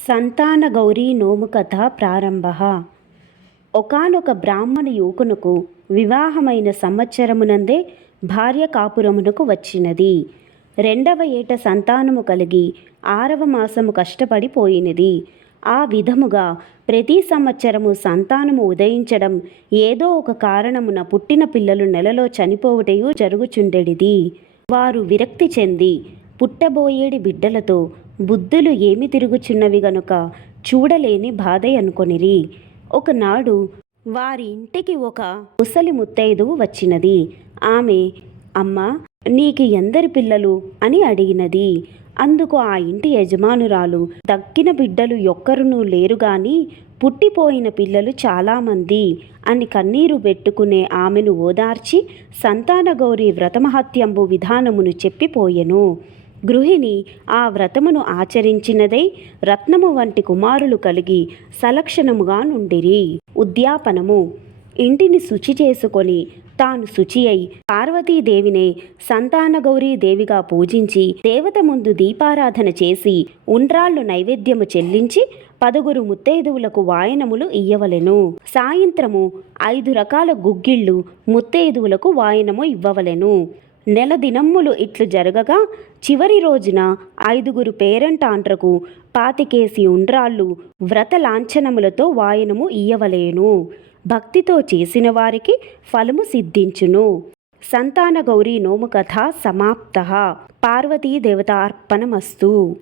సంతాన గౌరీ నోము కథ ప్రారంభ. ఒకానొక బ్రాహ్మణ యువకునకు వివాహమైన సంవత్సరమునందే భార్య కాపురమునకు వచ్చినది. రెండవ ఏట సంతానము కలిగి ఆరవ మాసము కష్టపడి పోయినది. ఆ విధముగా ప్రతి సంవత్సరము సంతానము ఉదయించడం ఏదో ఒక కారణమున పుట్టిన పిల్లలు నెలలో చనిపోవుటయు జరుగుచుండెడిది. వారు విరక్తి చెంది పుట్టబోయేడి బిడ్డలతో బుద్ధులు ఏమి తిరుగుచున్నవి గనుక చూడలేని బాధ అనుకొనిరి. ఒకనాడు వారి ఇంటికి ఒక ముసలి ముత్తైదువు వచ్చినది. ఆమె అమ్మా నీకు ఎందరి పిల్లలు? అని అడిగినది. అందుకు ఆ ఇంటి యజమానురాలు దక్కిన బిడ్డలు ఒక్కరునూ లేరు గాని పుట్టిపోయిన పిల్లలు చాలామంది అని కన్నీరు పెట్టుకునే ఆమెను ఓదార్చి సంతానగౌరి వ్రతమహత్యంబు విధానమును చెప్పిపోయెను. గృహిణి ఆ వ్రతమును ఆచరించినదై రత్నము వంటి కుమారులు కలిగి సలక్షణముగా నుండిరి. ఉద్యాపనము. ఇంటిని శుచి చేసుకొని తాను శుచి అయి పార్వతీదేవినే సంతానగౌరీ దేవిగా పూజించి దేవత ముందు దీపారాధన చేసి ఉండ్రాళ్ళు నైవేద్యము చెల్లించి పదుగురు ముత్తైదువులకు వాయనములు ఇయ్యవలెను. సాయంత్రము ఐదు రకాల గుగ్గిళ్ళు ముత్తైదువులకు వాయనము ఇవ్వవలెను. నెల దినమ్ములు ఇట్లు జరగగా చివరి రోజున ఐదుగురు పేరంటాండ్రకు పాతికేసి ఉండ్రాళ్ళు వ్రత లాంఛనములతో వాయనము ఇయ్యవలేను. భక్తితో చేసిన వారికి ఫలము సిద్ధించును. సంతాన గౌరీ నోము కథ సమాప్త. పార్వతీ దేవతార్పణమస్తు.